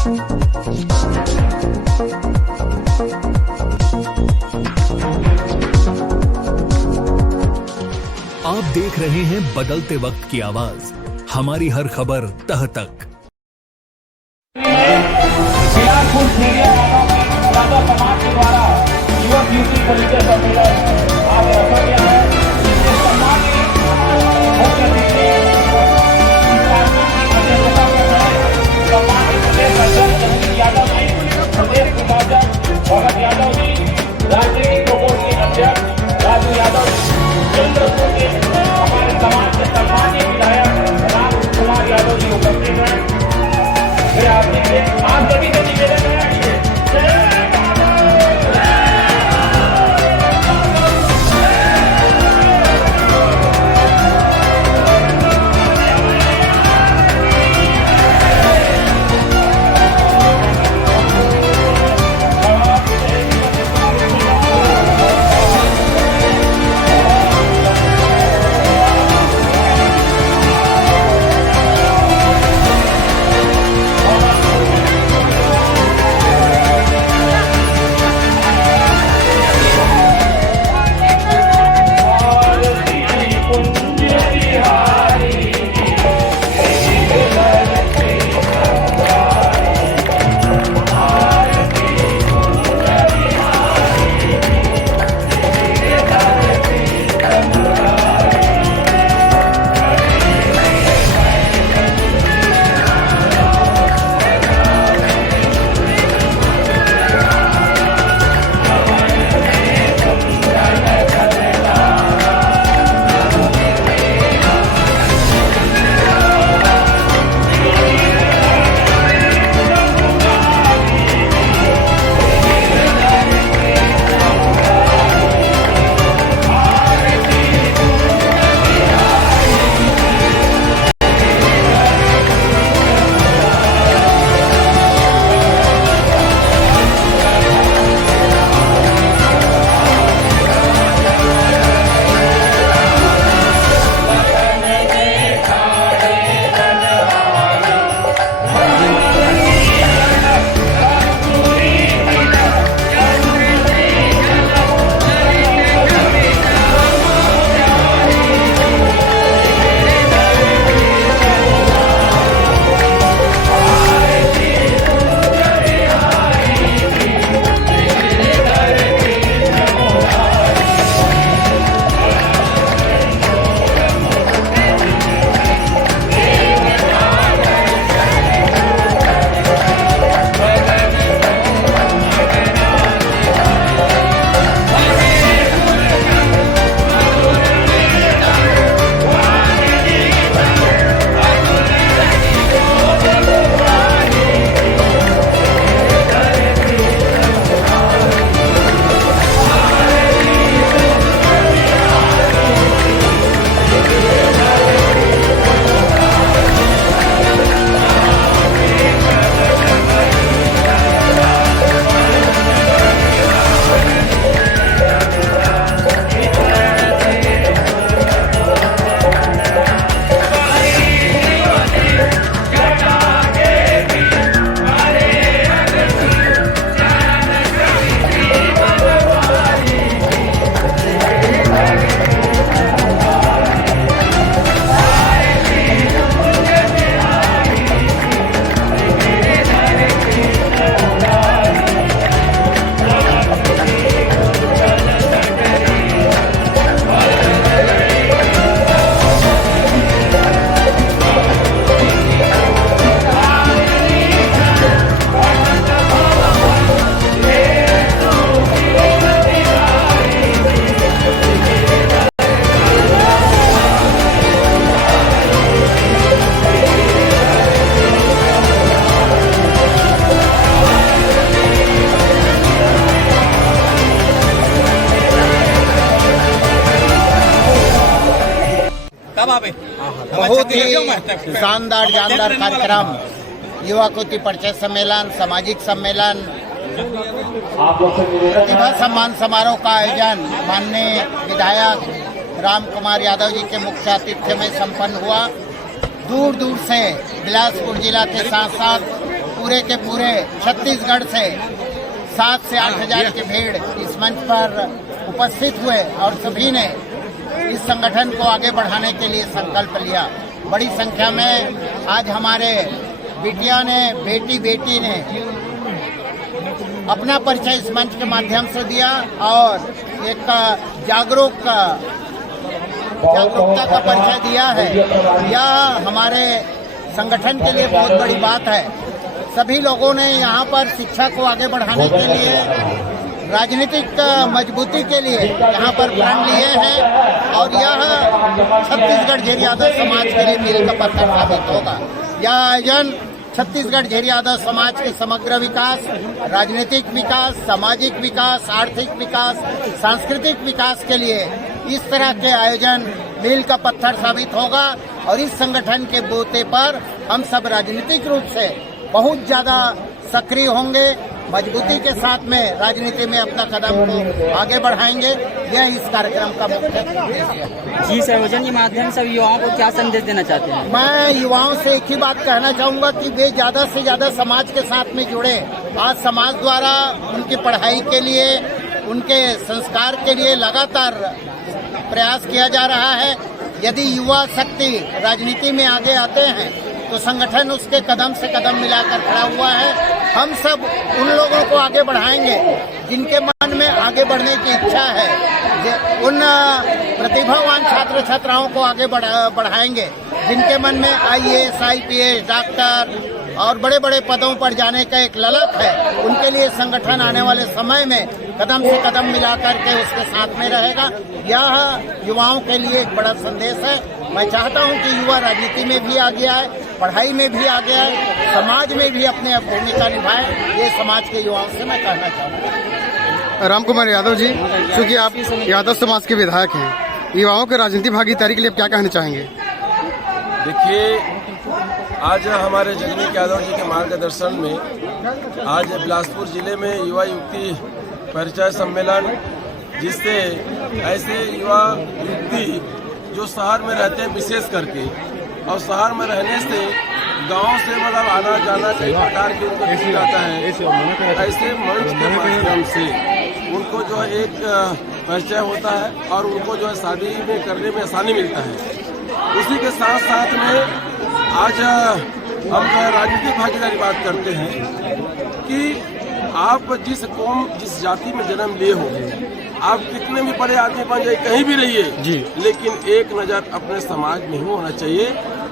आप देख रहे हैं बदलते वक्त की आवाज, हमारी हर खबर तह तक। यादव समाज के द्वारा युवक युवती को लेकर सम्मेलन आज रखा गया है। इसके सम्मानित मुख्य अतिथि अध्यक्षता कर रहे सम्मानित प्रदेश अध्यक्ष यादव जी, प्रदेश उपाध्यक्ष भगत यादव जी, राजनीतिक प्रकोष्ठ के अध्यक्ष राजू यादव जी, चंद्रपुर के हमारे समाज के सम्मानीय विधायक राम कुमार यादव जी उपस्थित हैं। फिर आप सभी से निवेदन है बहुत ही शानदार जानदार कार्यक्रम युवा कृति परिचय सम्मेलन, सामाजिक सम्मेलन, प्रतिभा सम्मान समारोह का आयोजन माननीय विधायक राम कुमार यादव जी के मुख्य आतिथ्य में संपन्न हुआ। दूर दूर से बिलासपुर जिला के साथ साथ पूरे के पूरे छत्तीसगढ़ से 7 से 8 हजार की भीड़ इस मंच पर उपस्थित हुए और सभी ने इस संगठन को आगे बढ़ाने के लिए संकल्प लिया। बड़ी संख्या में आज हमारे बिटिया ने, बेटी ने अपना परिचय इस मंच के माध्यम से दिया और एक जागरूकता का परिचय दिया है। यह हमारे संगठन के लिए बहुत बड़ी बात है। सभी लोगों ने यहाँ पर शिक्षा को आगे बढ़ाने के लिए, राजनीतिक मजबूती के लिए यहाँ पर प्रण लिए हैं और यह छत्तीसगढ़ झेरी यादव समाज के लिए मील का पत्थर साबित होगा। यह आयोजन छत्तीसगढ़ झेरी यादव समाज के समग्र विकास, राजनीतिक विकास, सामाजिक विकास, आर्थिक विकास, सांस्कृतिक विकास के लिए इस तरह के आयोजन मील का पत्थर साबित होगा और इस संगठन के बूते पर हम सब राजनीतिक रूप से बहुत ज्यादा सक्रिय होंगे, मजबूती के साथ में राजनीति में अपना कदम को आगे बढ़ाएंगे। यह इस कार्यक्रम का मुख्य उद्देश्य है। जी, इस आयोजन के माध्यम से युवाओं को क्या संदेश देना चाहते हैं? मैं युवाओं से एक ही बात कहना चाहूंगा कि वे ज्यादा से ज्यादा समाज के साथ में जुड़े। आज समाज द्वारा उनकी पढ़ाई के लिए, उनके संस्कार के लिए लगातार प्रयास किया जा रहा है। यदि युवा शक्ति राजनीति में आगे आते हैं तो संगठन उसके कदम से कदम मिलाकर खड़ा हुआ है। हम सब उन लोगों को आगे बढ़ाएंगे जिनके मन में आगे बढ़ने की इच्छा है, उन प्रतिभावान छात्र छात्राओं को आगे बढ़ाएंगे जिनके मन में IAS, IPS, डॉक्टर और बड़े बड़े पदों पर जाने का एक ललक है। उनके लिए संगठन आने वाले समय में कदम से कदम मिलाकर के उसके साथ में रहेगा। यह युवाओं के लिए एक बड़ा संदेश है। मैं चाहता हूं कि युवा राजनीति में भी आगे आए, पढ़ाई में भी आगे आए, समाज में भी अपने भूमिका निभाए। ये समाज के युवाओं से मैं कहना चाहूँगा। राम कुमार यादव जी, चूंकि आप यादव समाज के विधायक हैं, युवाओं के राजनीतिक भागीदारी के लिए आप क्या कहना चाहेंगे? देखिए, आज हमारे जगनीक यादव जी के मार्गदर्शन में आज बिलासपुर जिले में युवा युक्ति परिचय सम्मेलन, जिससे ऐसे युवा युक्ति जो शहर में रहते हैं विशेष करके, और शहर में रहने से गांव से मतलब आना जाना कई प्रकार की उनको दिख जाता है। ऐसे मंच के माध्यम से उनको जो है एक परिचय होता है और उनको जो है शादी में करने में आसानी मिलता है। उसी के साथ साथ में आज हम राजनीतिक भागीदारी बात करते हैं कि आप जिस कौम, जिस जाति में जन्म लिए हो, आप कितने भी बड़े आदमी बन जाए, कहीं भी रहिए जी, लेकिन एक नज़र अपने समाज में ही होना चाहिए।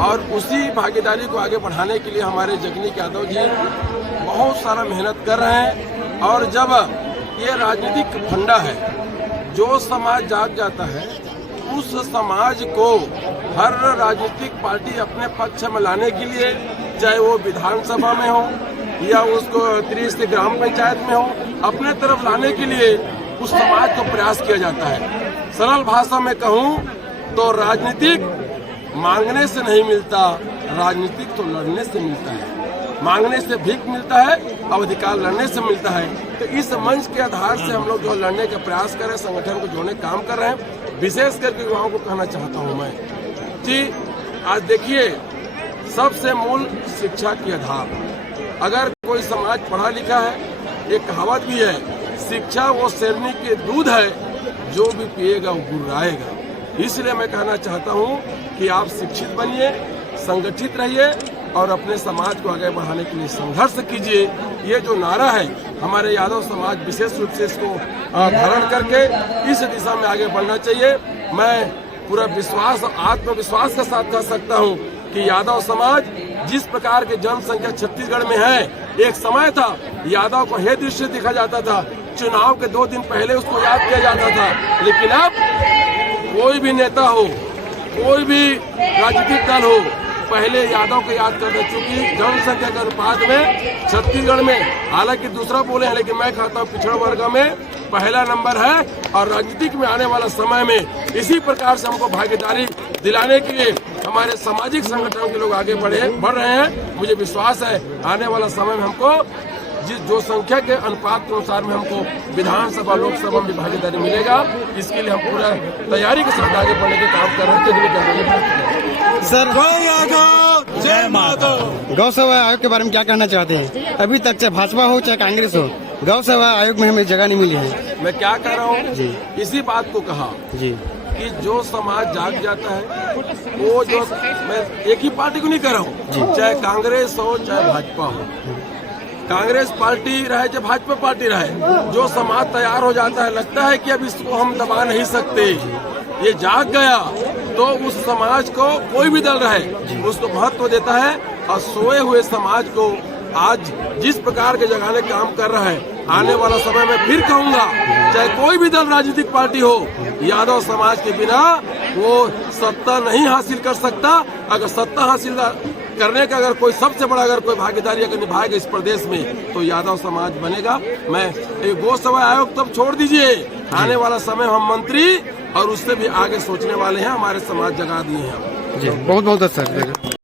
और उसी भागीदारी को आगे बढ़ाने के लिए हमारे जगनीक यादव जी बहुत सारा मेहनत कर रहे हैं। और जब ये राजनीतिक फंडा है, जो समाज जाग जाता है, उस समाज को हर राजनीतिक पार्टी अपने पक्ष में लाने के लिए, चाहे वो विधानसभा में हो या उसको 30 ग्राम पंचायत में हो, अपने तरफ लाने के लिए उस समाज को प्रयास किया जाता है। सरल भाषा में कहूँ तो राजनीतिक मांगने से नहीं मिलता, राजनीतिक तो लड़ने से मिलता है। मांगने से भीख मिलता है, अब अधिकार लड़ने से मिलता है। तो इस मंच के आधार से हम लोग जो लड़ने का प्रयास कर रहे हैं, संगठन को जोड़ने का काम कर रहे हैं। विशेष करके युवाओं को कहना चाहता हूँ मैं जी, आज देखिए, सबसे मूल शिक्षा की आधार। अगर कोई समाज पढ़ा लिखा है, एक कहावत भी है, शिक्षा वो शेरनी के दूध है, जो भी पिएगा वो गुर्राएगा। इसलिए मैं कहना चाहता हूँ कि आप शिक्षित बनिए, संगठित रहिए और अपने समाज को आगे बढ़ाने के लिए संघर्ष कीजिए। ये जो नारा है, हमारे यादव समाज विशेष रूप से इसको धारण करके इस दिशा में आगे बढ़ना चाहिए। मैं पूरा विश्वास, आत्मविश्वास के साथ कह सकता हूँ कि यादव समाज जिस प्रकार के जनसंख्या छत्तीसगढ़ में है, एक समय था यादव को हे दृश्य देखा जाता था, चुनाव के 2 दिन पहले उसको याद किया जाता था। लेकिन अब कोई भी नेता हो, कोई भी राजनीतिक दल हो, पहले यादव को याद करते, क्योंकि जनसंख्या के अनुपात में छत्तीसगढ़ में, हालांकि दूसरा बोले हैं, लेकिन मैं कहता हूँ पिछड़ा वर्ग में पहला नंबर है। और राजनीतिक में आने वाला समय में इसी प्रकार से हमको भागीदारी दिलाने के लिए हमारे सामाजिक संगठन के लोग आगे बढ़ रहे हैं। मुझे विश्वास है आने वाला समय में हमको जो संख्या के अनुपात के अनुसार में हमको विधानसभा, लोकसभा में भागीदारी मिलेगा। इसके लिए हम पूरा तैयारी के साथ आगे बढ़ने के काम कर रहे हैं। सर जय माधव। गौ सेवा आयोग के बारे में क्या कहना चाहते हैं? अभी तक चाहे भाजपा हो चाहे कांग्रेस हो, गौ सेवा आयोग में हमें जगह नहीं मिली है। मैं क्या कह रहा हूँ जी। इसी बात को कहा जी कि जो समाज जाग जाता है वो जो, मैं एक ही पार्टी को नहीं कह रहा हूँ, चाहे कांग्रेस हो चाहे भाजपा हो, कांग्रेस पार्टी रहे चाहे भाजपा पार्टी रहे, जो समाज तैयार हो जाता है, लगता है कि अब इसको हम दबा नहीं सकते, ये जाग गया, तो उस समाज को कोई भी दल रहे उसको महत्व देता है। और सोए हुए समाज को आज जिस प्रकार के जगाने काम कर रहा है, आने वाला समय में फिर कहूंगा, चाहे कोई भी दल राजनीतिक पार्टी हो, यादव समाज के बिना वो सत्ता नहीं हासिल कर सकता। अगर सत्ता हासिल करने का अगर कोई सबसे बड़ा अगर कोई भागीदारी अगर निभाएगा इस प्रदेश में, तो यादव समाज बनेगा। मैं गौ सेवा आयोग तब छोड़ दीजिए, आने वाला समय हम मंत्री और उससे भी आगे सोचने वाले हैं, हमारे समाज जगा दिए हैं। जी बहुत बहुत अच्छा।